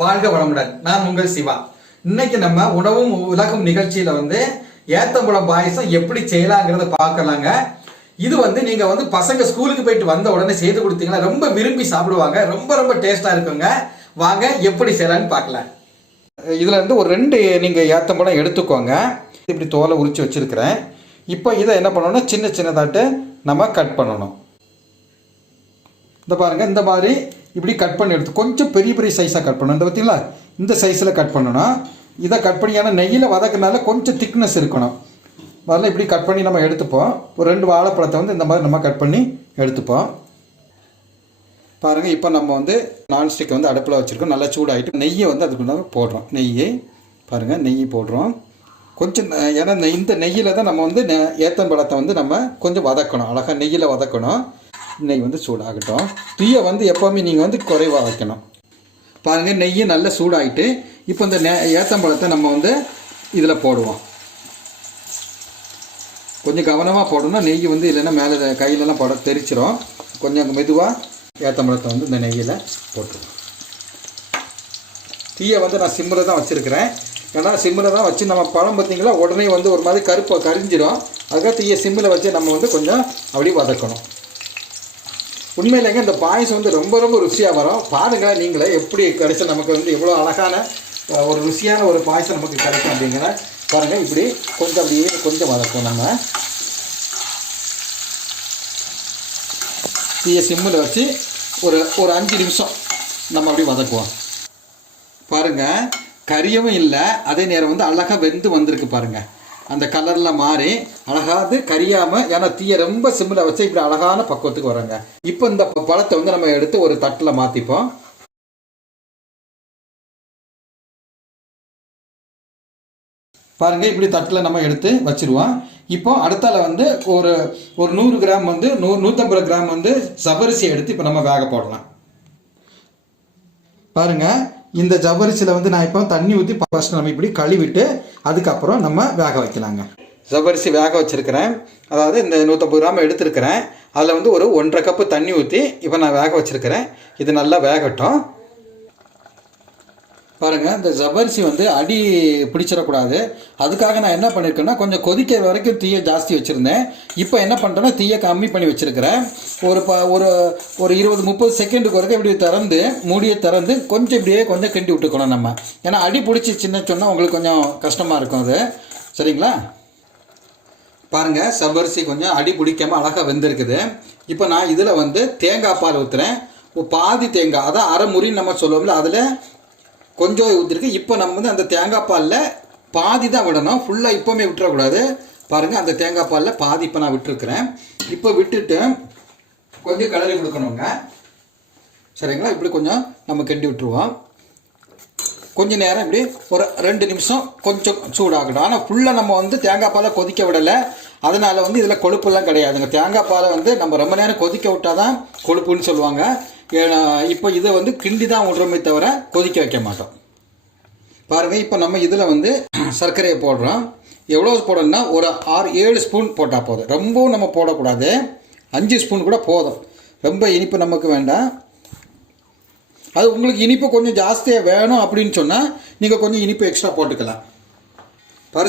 வாழ்க வளமுடன். நான் உங்கள் சிவா. இன்னைக்கு நம்ம உணவும் உலகம் நிகழ்ச்சியில ஏத்தம்பழம் பாயசம் எப்படி செய்யலாங்கிறத பார்க்கலாங்க. இது நீங்க பசங்க ஸ்கூலுக்கு போயிட்டு வந்த உடனே செய்து கொடுத்தீங்கன்னா ரொம்ப விரும்பி சாப்பிடுவாங்க. ரொம்ப ரொம்ப டேஸ்டா இருக்குங்க. வாங்க எப்படி செய்யலான்னு பார்க்கலாம். இதுல ஒரு 2 நீங்க ஏத்தம்பழம் எடுத்துக்கோங்க. இப்படி தோலை உரிச்சு வச்சிருக்கிறேன். இப்போ இதை என்ன பண்ணணும், சின்ன சின்னதாட்டு நம்ம கட் பண்ணணும். இந்த பாருங்க, இந்த மாதிரி இப்படி கட் பண்ணி எடுத்து கொஞ்சம் பெரிய பெரிய சைஸாக கட் பண்ணணும். இந்த பார்த்தீங்களா, இந்த சைஸில் கட் பண்ணணும். இதை கட் பண்ணி ஏன்னா நெய்யில் வதக்குனால கொஞ்சம் திக்னஸ் இருக்கணும். முதல்ல இப்படி கட் பண்ணி நம்ம எடுத்துப்போம். ஒரு 2 வாழைப்பழத்தை இந்த மாதிரி நம்ம கட் பண்ணி எடுத்துப்போம். பாருங்கள், இப்போ நம்ம நான்ஸ்டிக் அடுப்பில் வச்சுருக்கோம். நல்லா சூடாகிட்டு நெய்யை அதுக்கு போடுறோம். நெய்யை பாருங்கள், நெய் போடுறோம் கொஞ்சம். ஏன்னா இந்த நெய்யில் தான் நம்ம ஏத்தம்பழத்தை நம்ம கொஞ்சம் வதக்கணும். அழகாக நெய்யில் வதக்கணும். நெய் சூடாகட்டும். தீயை எப்போவுமே நீங்கள் குறைவாக வைக்கணும். பாருங்கள், நெய்யை நல்லா சூடாகிட்டு இப்போ இந்த ஏத்தம்பழத்தை நம்ம இதில் போடுவோம். கொஞ்சம் கவனமாக போடணும். நெய் இல்லைன்னா மேலே கையிலலாம் போட தெரிச்சிடும். கொஞ்சம் மெதுவாக ஏத்தம்பழத்தை இந்த நெய்யில் போட்டுருவோம். தீயை நான் சிம்மில் தான் வச்சுருக்கிறேன். ஏன்னா சிம்மில் தான் வச்சு நம்ம பழம் பார்த்திங்களா உடனே ஒரு மாதிரி கரிஞ்சிடும். அதுக்காக தீயை சிம்மில் வச்சு நம்ம கொஞ்சம் அப்படி வதக்கணும். உண்மையிலேங்க இந்த பாயசம் ரொம்ப ரொம்ப ருசியாக வரும். பாருங்களேன் நீங்களே எப்படி கிடைச்சா நமக்கு எவ்வளோ அழகான ஒரு ருசியான ஒரு பாயசம் நமக்கு கிடைக்கும் அப்படிங்கிற பாருங்கள். இப்படி கொஞ்சம் அப்படியே கொஞ்சம் வதக்கும். நம்ம தீயை சிம்மில் வச்சு ஒரு 5 நிமிஷம் நம்ம அப்படி வதக்குவோம். பாருங்கள், கரியவும் இல்லை, அதே நேரம் அழகாக வெந்து வந்திருக்கு. பாருங்கள், அந்த கலரில் மாறி அழகாது கரியாமல், ஏன்னா தீயை ரொம்ப சிம்மில் வச்சு இப்படி அழகான பக்குவத்துக்கு வராங்க. இப்போ இந்த பழத்தை நம்ம எடுத்து ஒரு தட்டில் மாற்றிப்போம். பாருங்கள், இப்படி தட்டில் நம்ம எடுத்து வச்சுருவோம். இப்போ அடுத்தால ஒரு 100 கிராம் 150 கிராம் ஜவ்வரிசி எடுத்து இப்போ நம்ம வேக போடலாம். பாருங்கள், இந்த ஜவ்வரிசியில் நான் இப்போ தண்ணி ஊற்றி ஃபஸ்ட் நம்ம இப்படி கழுவிட்டு அதுக்கப்புறம் நம்ம வேக வைக்கலாங்க. ஜவ்வரிசி வேக வச்சுருக்கிறேன். அதாவது இந்த 150 கிராம் எடுத்துருக்கிறேன். அதில் ஒரு 1.5 கப்பு தண்ணி ஊற்றி இப்போ நான் வேக வச்சுருக்கிறேன். இது நல்லா வேகட்டும். பாருங்கள், இந்த ஜவ்வரிசி அடி பிடிச்சிடக்கூடாது. அதுக்காக நான் என்ன பண்ணியிருக்கேன்னா கொஞ்சம் கொதிக்க வரைக்கும் தீயை ஜாஸ்தி வச்சுருந்தேன். இப்போ என்ன பண்ணுறேன்னா தீயை கம்மி பண்ணி வச்சுருக்கிறேன். ஒரு 20-30 செகண்டுக்கு வரைக்கும் இப்படி திறந்து மூடியை திறந்து கொஞ்சம் இப்படியே கொஞ்சம் கிண்டி விட்டுக்கணும் நம்ம. ஏன்னா அடி பிடிச்சிச்சின்னு சொன்னால் உங்களுக்கு கொஞ்சம் கஷ்டமாக இருக்கும் அது. சரிங்களா? பாருங்கள், ஜவ்வரிசி கொஞ்சம் அடி பிடிக்காமல் அழகாக வெந்திருக்குது. இப்போ நான் இதில் தேங்காய் பால் ஊற்றுறேன். பாதி தேங்காய், அதான் அரை முறின்னு நம்ம சொல்லுவோம்ல, அதில் கொஞ்சம் ஊற்றிருக்கு. இப்போ நம்ம அந்த தேங்காய் பாலில் பாதி தான் விடணும், ஃபுல்லாக இப்போவுமே விட்டுறக்கூடாது. பாருங்கள், அந்த தேங்காய் பாலில் பாதி இப்போ நான் விட்டுருக்குறேன். இப்போ விட்டுட்டு கொஞ்சம் கிளறி கொடுக்கணுங்க. சரிங்களா? இப்படி கொஞ்சம் நம்ம கிண்டி விட்டுருவோம். கொஞ்சம் நேரம் இப்படி ஒரு 2 நிமிஷம் கொஞ்சம் சூடாகணும். ஆனால் ஃபுல்லாக நம்ம தேங்காய் பாலை கொதிக்க விடலை. அதனால் இதில் கொழுப்புலாம் கிடையாதுங்க. தேங்காய் பாலை நம்ம ரொம்ப நேரம் கொதிக்க விட்டால் தான் கொழுப்புன்னு சொல்லுவாங்க. இப்போ இதை கிண்டி தான் விடுறோமே தவிர கொதிக்க வைக்க மாட்டோம். பாருங்கள், இப்போ நம்ம இதில் சர்க்கரையை போடுறோம். எவ்வளோ போடணும்னா ஒரு 6-7 ஸ்பூன் போட்டால் போதும். ரொம்பவும் நம்ம போடக்கூடாது. 5 ஸ்பூன் கூட போதும். ரொம்ப இனிப்பு நமக்கு வேண்டாம். அது உங்களுக்கு இனிப்பு கொஞ்சம் ஜாஸ்தியாக வேணும் அப்படின்னு சொன்னால் நீங்கள் கொஞ்சம் இனிப்பு எக்ஸ்ட்ரா போட்டுக்கலாம்.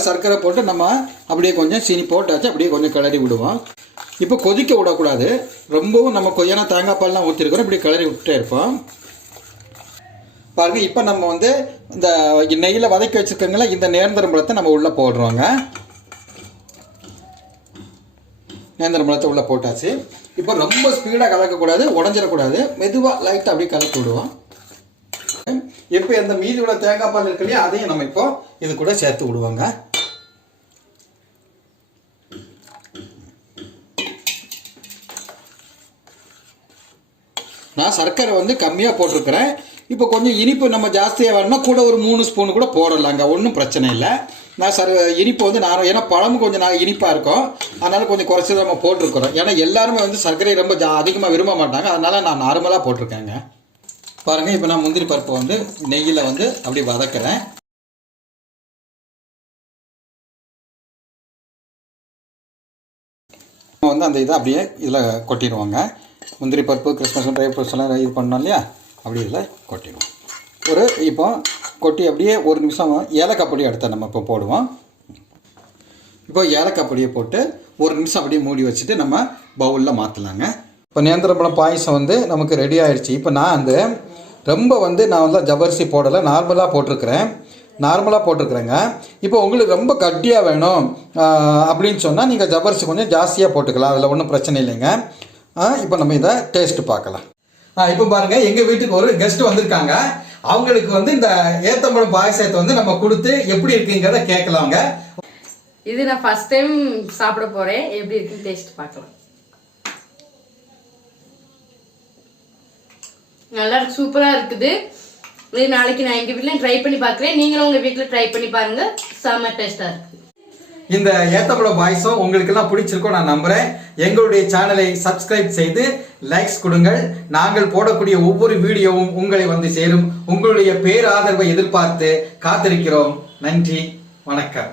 சர்க்கரை போட்டு நம்ம அப்படியே கொஞ்சம் சீனி போட்டாச்சு அப்படியே கொஞ்சம் கிளறி விடுவோம். இப்போ கொதிக்க விடக்கூடாது. ரொம்பவும் நம்ம ஏன்னா தேங்காய் பால்லாம் ஊற்றிருக்கிறோம். இப்படி கிளறி விட்டுட்டே இருப்போம். பாருங்கள், இப்போ நம்ம இந்த நெய்யில் வதக்கி வச்சுருக்கோங்களா, இந்த நேந்திரம்பழத்தை நம்ம உள்ளே போடுறோங்க. நேந்திரம்பழத்தை உள்ளே போட்டாச்சு. இப்போ ரொம்ப ஸ்பீடாக கலக்கக்கூடாது, உடஞ்சிடக்கூடாது. மெதுவாக லைட்டாக அப்படியே கலக்கி விடுவோம். இப்போ இந்த மீதி உள்ள தேங்காய் பால் இருக்கு இல்லையா, அதையும் நம்ம இப்போ இது கூட சேர்த்து விடுவாங்க. நான் சர்க்கரை கம்மியாக போட்டிருக்கிறேன். இப்போ கொஞ்சம் இனிப்பு நம்ம ஜாஸ்தியாக வேணும்னா கூட ஒரு 3 ஸ்பூன் கூட போடலாங்க, ஒன்றும் பிரச்சனை இல்லை. நான் இனிப்பு நான் ஏன்னா பழமும் கொஞ்சம் இனிப்பாக இருக்கும், அதனால் கொஞ்சம் குறைச்சி நம்ம போட்டிருக்கிறோம். ஏன்னா எல்லாருமே சர்க்கரை ரொம்ப அதிகமாக விரும்ப மாட்டாங்க, அதனால் நான் நார்மலாக போட்டிருக்கேங்க. பாருங்கள், இப்போ நான் முந்திரி பருப்பை நெய்யில் அப்படி வதக்கிறேன். அந்த இதை அப்படியே இதில் கொட்டிடுவாங்க. முந்திரி பருப்பு, கிறிஸ்மஸ் ட்ரை ஃப்ரூட்ஸ் எல்லாம் இது பண்ணோம் இல்லையா, அப்படி இதில் கொட்டிடுவோம். இப்போ கொட்டி அப்படியே ஒரு நிமிஷம் ஏலக்காய் பொடி அடுத்த நம்ம இப்போ போடுவோம். இப்போ ஏலக்காய் பொடியை போட்டு ஒரு நிமிஷம் அப்படியே மூடி வச்சுட்டு நம்ம பவுலில் மாற்றலாங்க. இப்போ நேந்திரம்பழம் பாயசம் வந்து நமக்கு ரெடி ஆகிடுச்சு. இப்போ நான் ரொம்ப நான் ஜவ்வரிசி போடலை, நார்மலாக போட்டிருக்கிறேங்க. இப்போ உங்களுக்கு ரொம்ப கட்டியாக வேணும் அப்படின்னு சொன்னால் நீங்கள் ஜவ்வரிசி கொஞ்சம் ஜாஸ்தியாக போட்டுக்கலாம், அதில் ஒன்றும் பிரச்சனை இல்லைங்க. இப்போ நம்ம இதை டேஸ்ட்டு பார்க்கலாம். இப்போ பாருங்கள், எங்கள் வீட்டுக்கு ஒரு கெஸ்ட் வந்திருக்காங்க. அவங்களுக்கு இந்த ஏத்தம்பழம் பாயசத்தை நம்ம கொடுத்து எப்படி இருக்குங்கிறத கேட்கலாங்க. இது நான் ஃபர்ஸ்ட் டைம் சாப்பிட போறேன், எப்படி இருக்குன்னு டேஸ்ட் பார்க்கலாம். நல்லா இருக்கு, சூப்பரா இருக்குது. இது நாளைக்கு நான் எங்க வீட்ல ட்ரை பண்ணி பார்க்குறேன், நீங்களும் உங்க வீட்ல ட்ரை பண்ணி பாருங்க, செம்ம டேஸ்டா இருக்கு. இந்த ஏத்தம்பழம் பாயசம் உங்களுக்கு எல்லாம் பிடிச்சிருக்கும் நான் நம்புறேன். எங்களுடைய சேனலை சப்ஸ்கிரைப் செய்து லைக்ஸ் கொடுங்கள். நாங்கள் போடக்கூடிய ஒவ்வொரு வீடியோவும் உங்களை சேரும். உங்களுடைய பேராதரவை எதிர்பார்த்து காத்திருக்கிறோம். நன்றி, வணக்கம்.